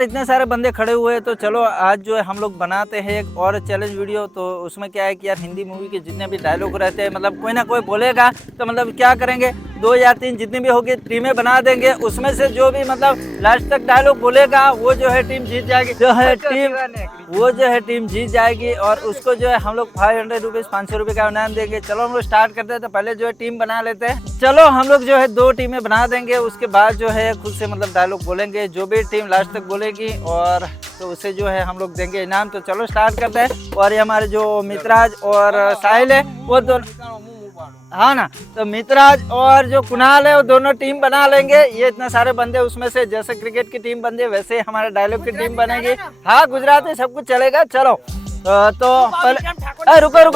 इतने सारे बंदे खड़े हुए हैं तो चलो आज जो है हम लोग बनाते हैं एक और चैलेंज वीडियो। तो उसमें क्या है कि यार हिंदी मूवी के जितने भी डायलॉग रहते हैं मतलब कोई ना कोई बोलेगा तो मतलब क्या करेंगे 2 या 3 जितनी भी होगी टीमें बना देंगे। उसमें से जो भी मतलब लास्ट तक डायलॉग बोलेगा वो जो है टीम जीत जाएगी। वो जो है टीम जीत जाएगी और उसको जो है हम लोग 500 रुपीज 500 रुपये का इनाम देंगे। चलो हम लोग स्टार्ट करते हैं। तो पहले जो है टीम बना लेते हैं। चलो हम लोग जो है 2 टीमें बना देंगे। उसके बाद जो है खुद से मतलब डायलॉग बोलेंगे। जो भी टीम लास्ट तक बोलेगी और तो उसे जो है हम लोग देंगे इनाम। तो चलो स्टार्ट करते हैं। और ये हमारे जो मितराज और साहिल है वो दोनों, हाँ ना, तो मितराज और जो कुणाल है वो दोनों टीम बना लेंगे। ये इतने सारे बंदे उसमें से जैसे क्रिकेट की टीम बनती है वैसे हमारे डायलॉग की टीम बनेगी। हाँ गुजराती सब कुछ चलेगा। चलो तो पहले रुको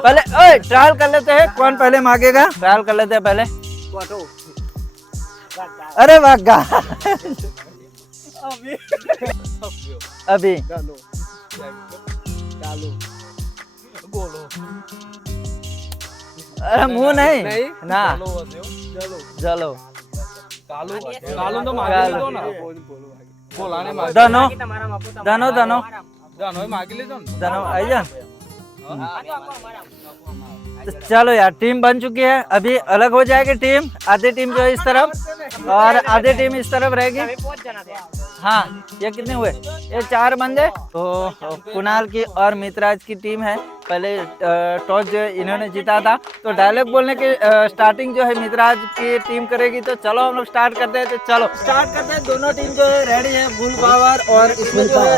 पहले ट्रायल कर लेते हैं कौन पहले मांगेगा। ट्रायल कर लेते हैं पहले। अरे वागा अभी अरे मुंह नहीं ना चलो दोनों आई जा। चलो यार टीम बन चुकी है। अभी अलग हो जाएगी टीम। आधी टीम जो है इस तरफ और आधी टीम इस तरफ रहेगी। हाँ ये कितने हुए? ये 4 बंदे। तो कुणाल की और मितराज की टीम है। पहले टॉस जो है इन्होंने जीता था। तो डायलॉग बोलने की स्टार्टिंग जो है मितराज की टीम करेगी। तो चलो हम लोग स्टार्ट करते हैं। तो चलो स्टार्ट करते हैं। दोनों टीम जो है रेडी है फुल पावर। और इसमें जो है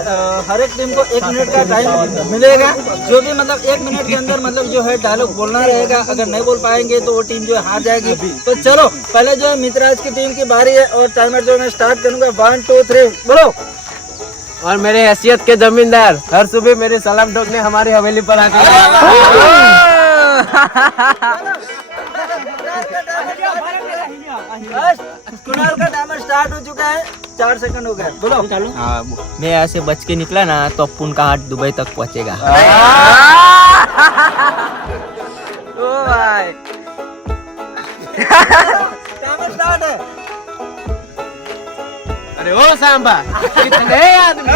हर एक टीम को 1 मिनट का टाइम मिलेगा। जो भी मतलब 1 मिनट के अंदर मतलब जो है डायलॉग बोलना रहेगा। अगर नहीं बोल पाएंगे तो वो टीम जो है हार जाएगी। तो चलो पहले जो है मितराज की टीम की बारी है और टाइमर जो मैं स्टार्ट करूंगा 1 2 3 बोलो। और मेरे हैसियत के जमींदार हर सुबह मेरे सलाम ठोकने हमारी हवेली पर आकर कुणाल का टाइमर स्टार्ट हो चुका है। 4 सेकंड हो गए। बोलो। मैं यहाँ से बच के निकला ना तो अपुन का हाथ दुबई तक पहुँचेगा। ओ भाई टाइमर स्टार्ट है। अरे ओ सांबा कितने आदमी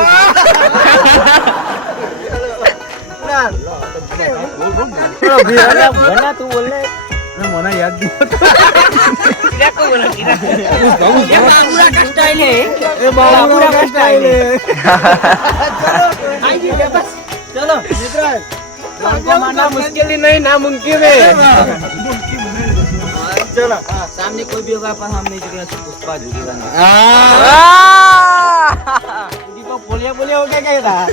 बोल तू बोल रहे मोना याद नहीं बाबूरा का स्टाइल है। ये बाबूरा का स्टाइल है। चलो मितराज माना मुश्किल ही नहीं नामुमकिन है। चलो सामने कोई भी होगा पर हम नहीं झुकेगा तो पुष्पा झुकेगा नहीं। बोलिया हो गया क्या था?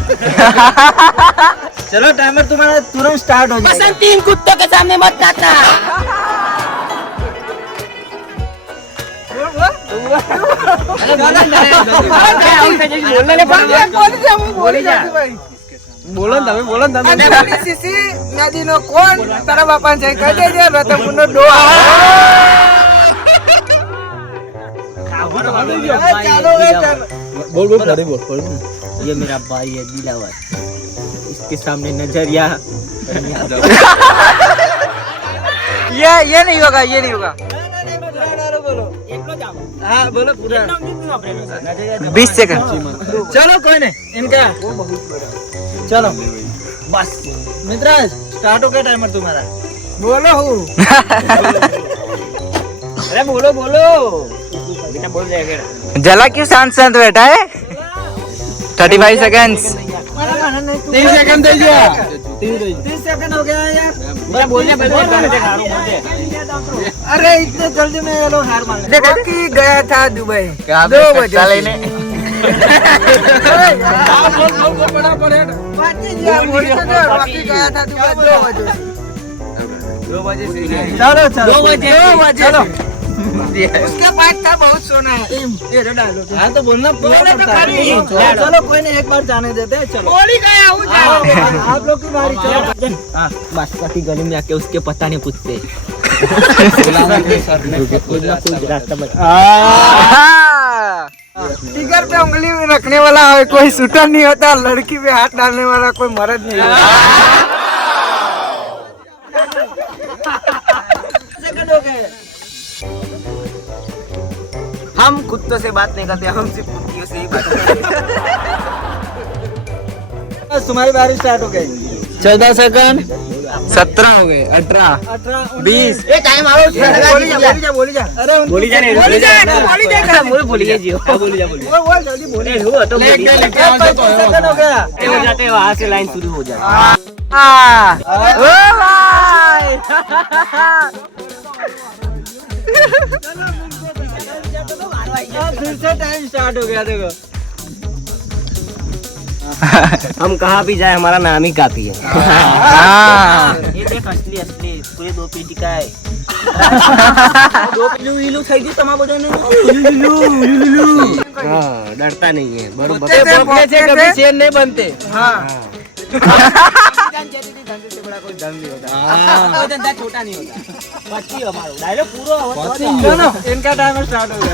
चलो टाइमर तुम्हारा तुरंत स्टार्ट हो जाएगा। 3 कुत्तों के सामने मत नाचना। બોલો તમે સીસી નદીનો કોણ તારા બાપા છે કહી દેજે રતપુરનો ડોહા। बोल ये मेरा भाई है दिलावर इसके सामने नजरिया ये नहीं होगा ये नहीं होगा। हाँ बोलो पूरा 20 सेकंड। चलो कोई नहीं इनका चलो बस। मितराज स्टार्ट हो गया टाइमर तुम्हारा। बोलो अरे बोलो बेटा बोल जाएगा। जला क्यों शांत शांत बैठा है? 35 सेकंड्स। 3 सेकंड दे दिया। 30 सेकंड हो गया यार। मैं बोलने अरे इतने जल्दी में ये लोग हार मान गए। गया था दुबई 2 बजे। गया था दुबई 2 बजे से। चलो 2 बजे उसके बाद था बहुत सोना है। ये डायलॉग हाँ तो बोलना पड़ता है। चलो कोई नहीं एक बार जाने देते हैं। चलो आप लोग की बारी। चलो बादशाह की गली में आके उसके पता नहीं पूछते। टिगर पे उंगली में रखने वाला है कोई शूटर नहीं होता। लड़की पे हाथ डालने वाला कोई मर्द नहीं होता। सेकंड हो गए। हम कुत्तों से बात नहीं करते, हम सिर्फ कुत्तियों से ही बात करते हैं। तुम्हारी बारी स्टार्ट हो गई। 14 सेकंड, 17 हो गए, 18, 20। टाइम आओ, बोली जा। अरे बोली जा बोली जा, बोली जल्दी बोली हो तो 35 सेकंड हो गया। हो जाते हैं, वहाँ से लाइन शुरू हो जाती है। ओ भाई फिर से टाइम स्टार्ट हो गया। देखो हम कहाँ भी जाए हमारा नाम ही काफी है। ये देख असली असली पूरे 2 पेटी का है। 2 पिलू થઈ ગયું તમા બધાને। हाँ, डरता नहीं है बरोबर। भौंकने से कभी शेर नहीं बनते। हाँ धंधे से बड़ा कोई धन नहीं होता, कोई धंधा छोटा नहीं होता। बाकी हमारा डायलॉग पूरा चलो इनका टाइम स्टार्ट हो गया।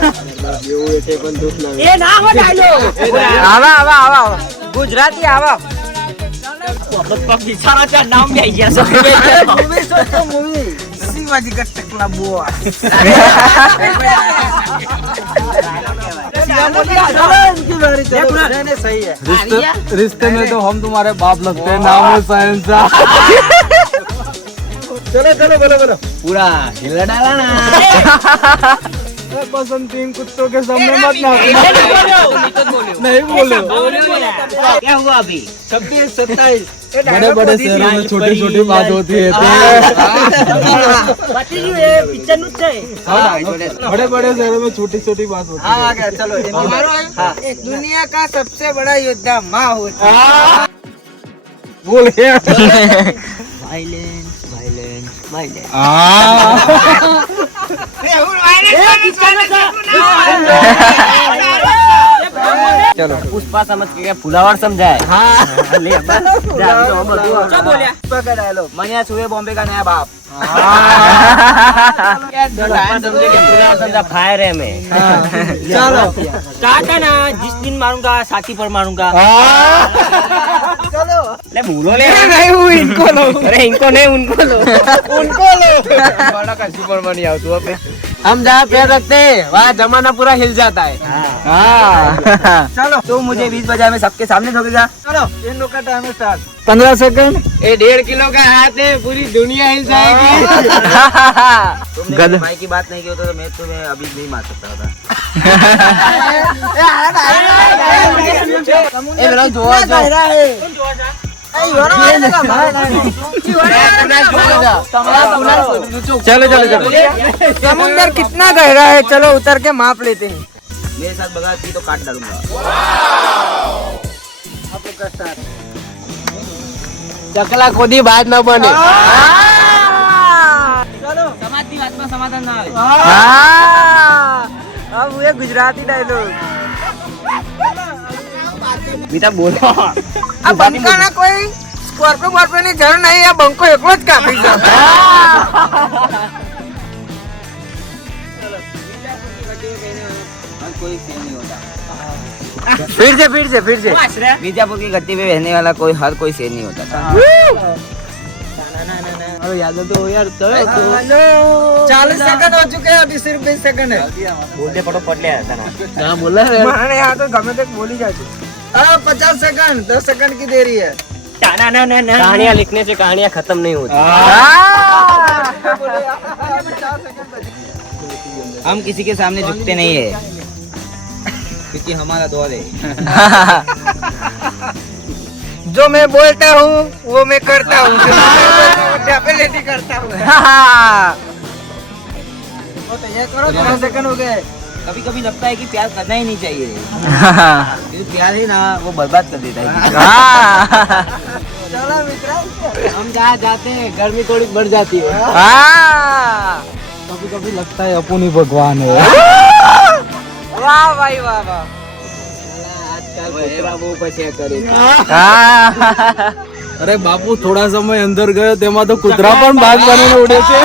ये ना हो डायलॉग आवा आवा आवा गुजराती आवा। बिचाराच्या नाम घ्यायचे मूवी सोचो मूवी शिवाजी का टकला बुआ। सही है। रिश्ते में तो हम तुम्हारे बाप लगते हैं, नाम है साइंसा। चलो चलो बोलो बोलो। पूरा हिला डाला ना। बसंती कुत्तों के सामने मत नाचना। नहीं बोलो। क्या हुआ अभी? 26 27 बड़े बड़े शहरों में छोटी छोटी बात होती है। पिक्चर नु છે। बड़े बड़े शहरों में छोटी छोटी बात होती है। आ गया चलो। दुनिया का सबसे बड़ा योद्धा माँ होती है। बोल गया। Violence violence violence. चलो पुष्पा समझ के क्या फुलावर समझाए। हाँ ले डायलॉग मनिया सुबह बॉम्बे का नया बाप। समझे कि फुलावर समझा फायर है मैं। चलो कहा था ना जिस दिन मारूंगा साथी पर मारूंगा। चलो ले भूलो ले नहीं हूँ इनको लो। अरे इनको नहीं उनको लो उनको लो। बड़ा का सुपरमैन ही आओ तू अपने। हम जहाँ पैर रखते हैं वहाँ जमाना पूरा हिल जाता है। हाँ चलो तो मुझे 20 बजा में सबके सामने ठोकेगा। चलो इन लोग का टाइम स्टार्ट। 15 सेकंड। ये 1.5 किलो का हाथ है, पूरी दुनिया हिल जाएगी। तुमने भाई की बात नहीं की होता तो मैं तुम्हें अभी नहीं मार सकता था। चलो चलो चलो। समुंदर कितना गहरा है, चलो उतर के माप लेते हैं। मेरे साथ बगावत की तो काट डालूंगा। चकला खोदी बात न बने। चलो समाज की बात में समाधान ना आवे। अब हुए गुजराती डायलॉग। बेटा बोलो। अब बंका ना कोई स्कॉर्पियो वॉर्पियो ની જરૂર નહીં, આ બંકો એકલો જ કાપી છે। कोई सीन नहीं होता। फिर से बीजापुर की गद्दी पे रहने वाला कोई हर कोई शेर नहीं होता था। अरे याद तो यार। 40 सेकंड हो चुके हैं, अभी सिर्फ 20 सेकंड है। बोलते फटोफट ले आता ना। हाँ बोला है मैंने, यहाँ तो गमे तक बोली जाती। 50 सेकंड, 10 सेकंड की देरी है। कहानियाँ लिखने से कहानियाँ खत्म नहीं होती। हम किसी के सामने झुकते नहीं है क्योंकि हमारा दौर है। जो मैं बोलता हूँ वो मैं करता हूँ, डेफिनेटली करता हूँ। तो ये करो, 10 सेकंड हो गए। कभी कभी लगता है कि प्यार करना ही नहीं चाहिए, क्योंकि प्यार ही ना वो बर्बाद कर देता है। चलो मित्र, हम जहाँ जाते हैं गर्मी थोड़ी बढ़ जाती है। कभी कभी लगता है अपन ही भगवान है। वाह भाई वाह वाह। वो पछे करे। अरे बापू थोड़ा समय अंदर गयो तेमा तो कुतरा पण भाग बनीने उड़े छे।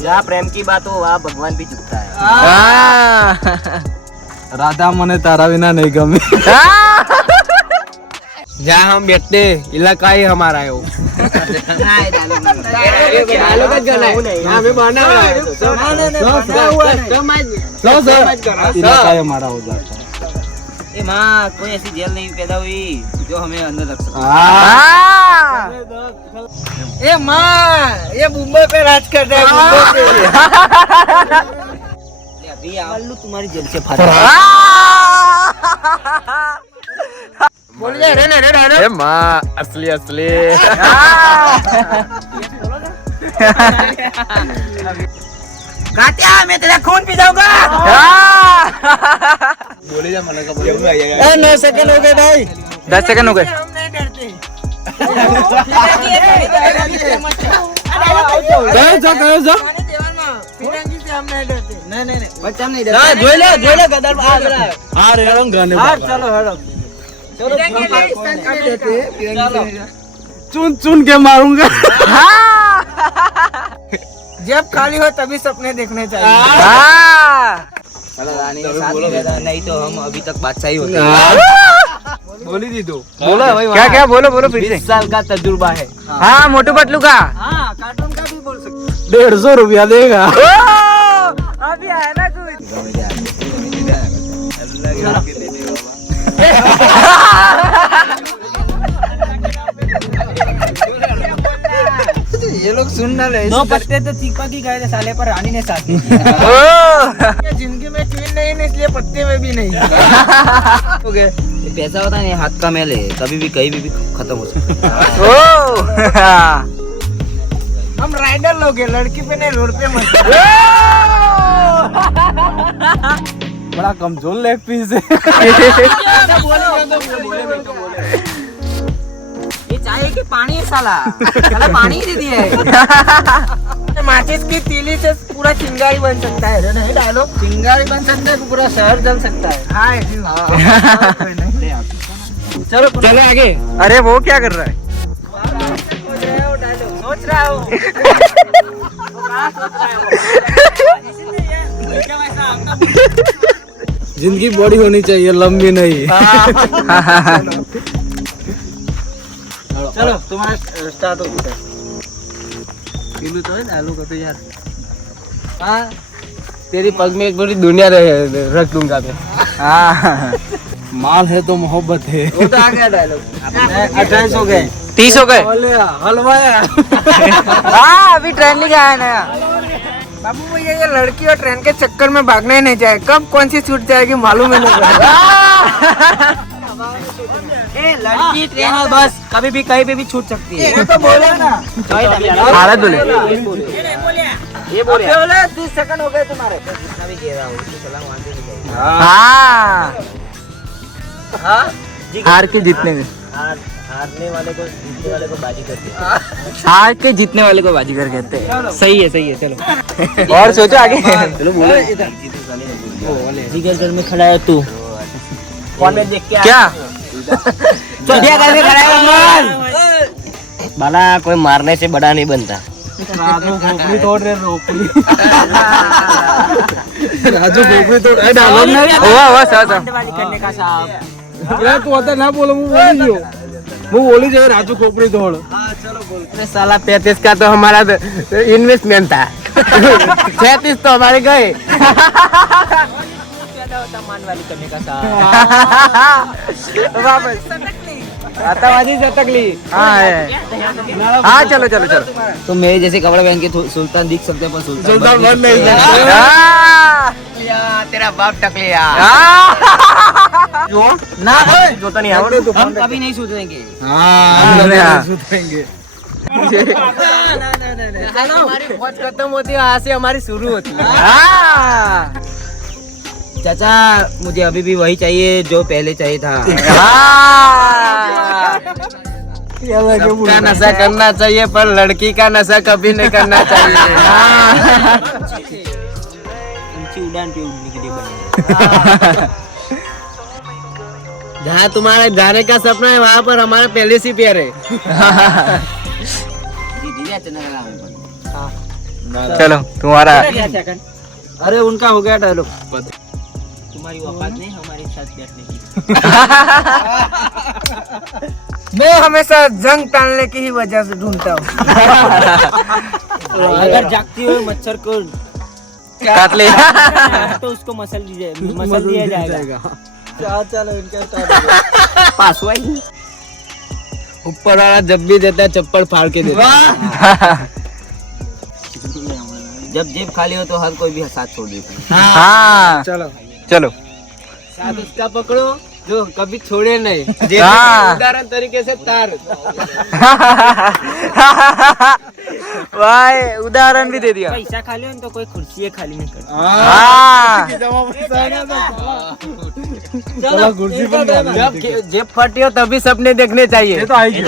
जहाँ प्रेम की बात हो वहाँ भगवान भी झुकता है। राधा मने तारा विना नहीं गमी। जहाँ हम बैठते इलाका ही हमारा है वो। डायलॉग જ ગણાય. हमें बना हुआ है. इलाका ही हमारा हो जाता है. ए माँ, कोई ऐसी जेल नहीं पैदा हुई जो हमें अंदर रख सके। ए माँ, ये मुंबई पे राज कर रहा है, मुंबई पे। अभी आलू तुम्हारी जेल से फाड़ ए माँ असली असली. कात्या, मैं तेरा खून पी जाऊंगा। बोले जा मला का 9 सेकंड हो गए भाई, 10 सेकंड हो गए. જોઈ લે ગદર चुन चुन के मारूंगा. जब खाली हो तभी सपने देखने चाहिए. नहीं तो हम अभी तक बादशाही होते. बोली दी तो. बोलो क्या क्या बोलो फिर से. 20 साल का तजुर्बा है. हाँ, मोटू पतलू का. कार्टून का भी बोल सकते. 150 रुपया देगा. अभी आया ना कुछ. ये लोग सुन ना ले. 2 पत्ते तो चीपा की गए थे साले, पर रानी ने साथ दिया. जिंदगी में क्वीन नहीं है, इसलिए पत्ते में भी नहीं. हो गए. ये पैसा होता है हाथ का मेल है, कभी भी कहीं भी खत्म हो सकता है. हम राइडर लोग हैं, लड़की पे नहीं, रोड पे मत. बड़ा कमजोर लेग पीस है. ये चाहिए कि पानी है साला पानी ही दे दिया है. माचिस की तीली से पूरा चिंगारी बन सकता है. नहीं डायलॉग, चिंगारी बन सकता है तो पूरा शहर जल सकता है. चलो चले आगे. अरे वो क्या कर रहा है? सोच रहा हूँ. जिंदगी बड़ी होनी चाहिए, लंबी नहीं. चलो तुम्हारा स्टार्ट हो गया. तो है आलू का तो यार. हाँ, तेरी पग में एक बड़ी दुनिया रख दूंगा मैं. माल है तो मोहब्बत है. वो तो आ गया डायलॉग. 28 हो गए, 30 हो गए. हलवाया. हाँ, अभी ट्रेंडिंग आया नया. बाबू भैया, ये लड़की और ट्रेन के चक्कर में भागने ही नहीं जाए. कब कौन सी छूट जाएगी मालूम ही नहीं. लड़की ट्रेन और बस कभी भी कहीं पे भी छूट सकती है. ये तो बोला ना. हालत बोले. ये बोले 30 सेकंड हो गए तुम्हारे. जितना भी कह रहा हूँ उसकी सलाह मानते नहीं चाहिए. हार के जीतने में. हारने वाले को जीतने वाले को बाजी करते हैं. हार के जीतने वाले को बाजीगर कहते हैं. सही है चलो. और सोचो आगे. चलो बोलो. जिगर घर में खड़ा है तू. कौन में देख के क्या? चढ़िया घर में खड़ा है. बाला कोई मारने से बड़ा नहीं बनता. राजू खोपड़ी तोड़ रहे. रोपड़ी. राजू खोपड़ी तोड़. डायलॉग नहीं. हुआ सर. वाली करने का साहब. यार तू आता ना बोलो. वो बोली जो राजू खोपड़ी तोड़. अरे साला 35 का तो हमारा इन्वेस्टमेंट था. 36 तो हमारे गए. मान वाली करने का साहब. आतावादी सतकली. हाँ, चलो. तो मेरे जैसे कपड़े पहन के सुल्तान दिख सकते हैं, पर सुल्तान बन नहीं तेरा बाप टकलिया. ना जो तो नहीं आवड़े. हम कभी नहीं सुधरेंगे. हमारी फौज खत्म होती है, वहाँ से हमारी शुरू होती है. चाचा, मुझे अभी भी वही चाहिए जो पहले चाहिए था. सबका नशा करना चाहिए, पर लड़की का नशा कभी नहीं करना चाहिए. ऊंची उड़ान पे उड़ने के लिए बने. जहाँ तुम्हारा जाने का सपना है, वहाँ पर हमारा पहले से प्यार है. चलो तुम्हारा. अरे उनका हो गया डायलॉग. तुम्हारी औकात नहीं हमारे साथ बैठने की। मैं हमेशा जंग टालने की ही वजह से ढूंढता हूँ। अगर जागती हुए मच्छर को काट ले तो उसको मसल दिया जाएगा। चलो इनका पास हुआ ही। ऊपर वाला जब भी देता है चप्पल फाड़ के देता है। जब जेब खाली हो तो हर कोई भी साथ छोड़ देता है। हाँ चलो चलो साथ उसका पकड़ो जो कभी छोड़े नहीं। हाँ। उदाहरण तरीके से तार। भाई उदाहरण भी दे दिया पैसा खाली हो तो कोई कुर्सी खाली नहीं करता। हाँ चलो कुर्सी पर जब जेब फटी हो तभी सपने देखने चाहिए। ये तो आएगी।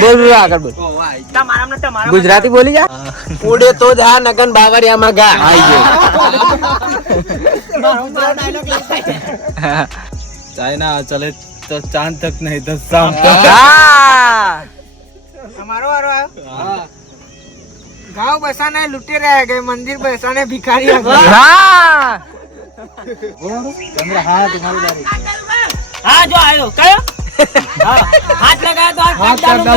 बोल रहा आकर बोल। गुजराती बोली जा। उड़े तो जहाँ नगन बावरिया में गा। चाइना चले तो चांद तक नहीं तो शाम तक। हाँ हमारो गाँव बसाने लुटे रह गए, मंदिर बसाने भिखारी आ गए। हाँ हाँ जो आयो कहो हाथ लगाया तो हाथ डालूंगा।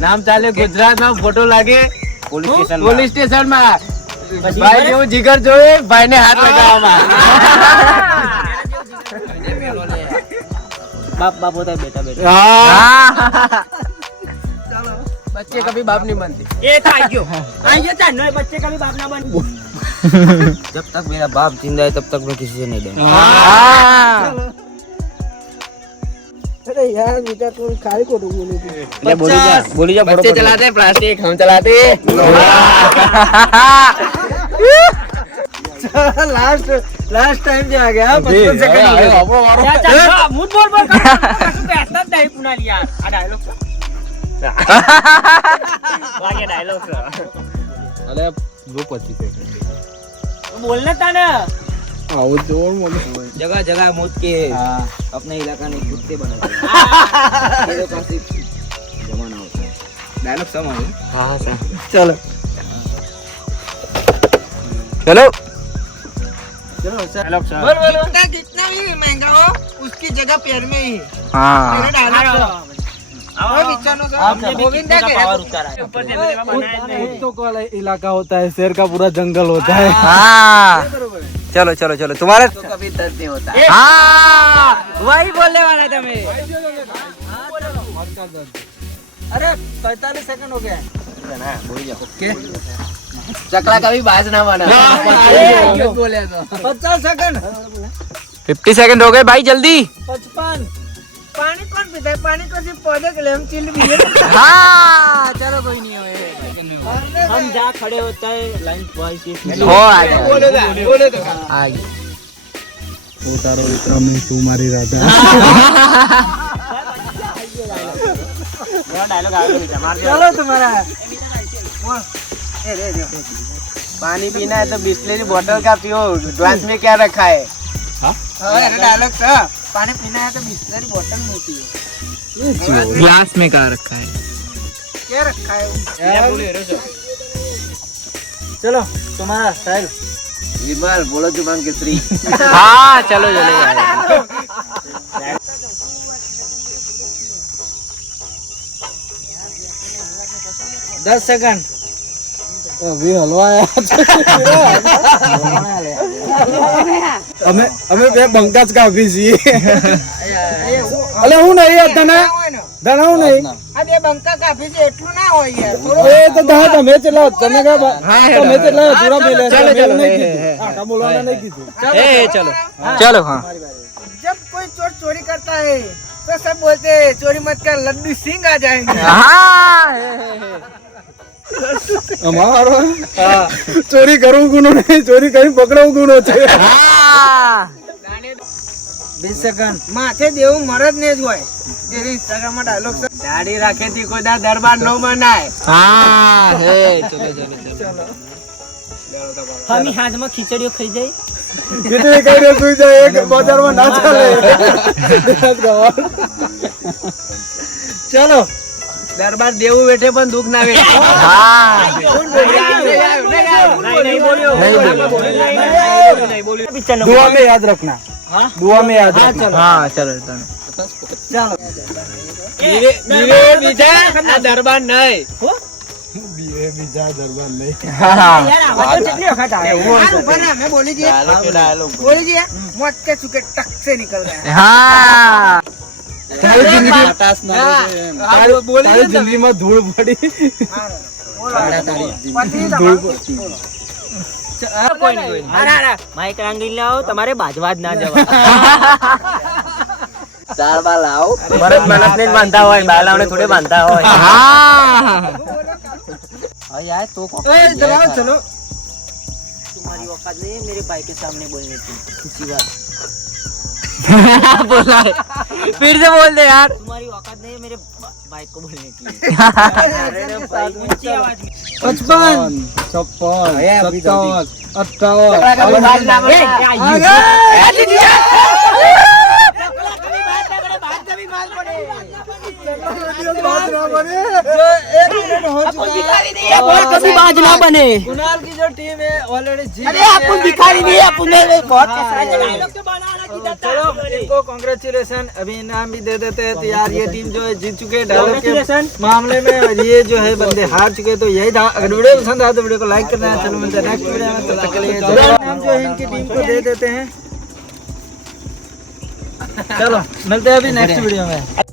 नाम चाले गुजरात में फोटो लागे पुलिस स्टेशन में भाई जो जिगर जो है भाई ने हाथ लगाया। बाप होता है बेटा बेटा। हाँ बच्चे कभी बाप नहीं बनते। ये आइयो चाहे बच्चे का भी बाप ना बन। जब तक मेरा बाप जिंदा है तब तक मैं किसी से नहीं दूंगा। हाँ अरे यार बेटा तुम काय को बोली जा बच्चे चलाते हैं प्लास्टिक, हम चलाते हैं लास्ट टाइम जो आ गया 55 सेकंड हो गया। मुझ बोल बैठता नहीं पुना लिया डायलॉग डायलॉग अरे वो 25 सेकंड बोलना था ना। जगह जगह मौत के अपने इलाका में कुत्ते बने जमाना होता है। डायलॉग समझ। हाँ सर चलो चलो जितना भी महंगा हो उसकी जगह पैर में ही। हाँ कुत्तों वाला इलाका होता है, शेर का पूरा जंगल होता है। हाँ चलो चलो चलो तुम्हारे कभी दर्द नहीं होता। हाँ वही बोलने वाला था मैं। अरे 45 सेकंड हो गया। चकला कभी बाज ना बना। बोले तो 50 सेकंड 50 सेकंड हो गए भाई जल्दी। 55 पानी कौन पीता है? पानी तो सिर्फ पौधे के लिए, हम चिल्ड भी है। हाँ चलो कोई नहीं हम जहाँ खड़े होता है लाइन हो आ जाओ। बोले तो आगे उतारो इतना में तुम्हारी राधा। चलो तुम्हारा पानी पीना है तो बिस्लेरी बोतल का पियो। ग्लास में क्या रखा है? डायलॉग सर, पानी पीना है तो बिस्लेरी बोतल में पियो। ग्लास में कहाँ रखा है? क्या रखा है? चलो तुम्हारा स्टाइल। विमल बोलो जुबान के श्री। हाँ चलो चलो 10 सेकंड। अभी हलवा અમે બે બંકાજ કાપી છીએ. અલે હું નહીં ધના હું નહીં. આ બે બંકા કાફી છે એટલું ના હોય યાર. એ તો દા તમે ચલાવો તને કા તમે ચલાવો પૂરા મેલે આ બોલવાના નહીં કીધું. ए चलो चलो हाँ जब कोई चोर चोरी करता है तो सब बोलते हैं चोरी मत कर लड्डू सिंह आ जाएंगे. हाँ અમારો ચોરી કરવું ગુનો નહીં, ચોરી કરી પકડવું ગુનો છે. 20 સેકન્ડ. માથે દેવું મરદ ને જ હોય. એ ઇન્સ્ટાગ્રામ માં ડાયલોગ છે. દાઢી રાખેથી કોઈ દા દરબાર નો મનાય. हाँ है चलो चलो चलो हम ही हाथ में खिचड़ियों खाई जाए. ખીચડી કરીને સુઈ જાય એક બજારમાં ના ચાલે. ચલો દરબાર દેવું બેઠે પણ દુઃખ ના વેઠે. हाँ दुआ में याद रखना. दुआ में याद रखना. हाँ चलो બીવે બીજા આ દરબાર નહીં. બીજા દરબાર નહીં. हाँ તારી જિંદગી તારી જિંદગીમાં ધૂળ પડી. ધૂળ પડી. માઈક રાંગી લાવો તમારે બાજવા જ ના જવા. ચાર બાર લાવો. ભરત માણસ ને બાંધતા હોય બાલાઓને થોડે બાંધતા હોય. हाँ हाँ यार तो चलो. तुम्हारी औकात नहीं है मेरे भाई के सामने बोलने की किसी बात. बोला फिर से बोल दे यार तुम्हारी औकात नहीं है मेरे भाई को बोलने की. ऊंची आवाज में. 55 56 57 कभी बाज ना बने. कुणाल की जो टीम है ऑलरेडी जीत अरे आपको भिखारी नहीं है आपने बहुत चलो इनको कॉन्ग्रेचुलेशन अभी इनाम भी दे देते हैं. तो यार ये टीम जो है जीत चुके हैं डायलॉग के मामले में और ये जो है बंदे हार चुके हैं. तो यही था. अगर वीडियो पसंद आया तो वीडियो को लाइक करना है. चलो मिलते हैं नेक्स्ट वीडियो में. तब तक के लिए इनाम जो है इनकी टीम को दे देते हैं. चलो मिलते हैं अभी नेक्स्ट वीडियो में.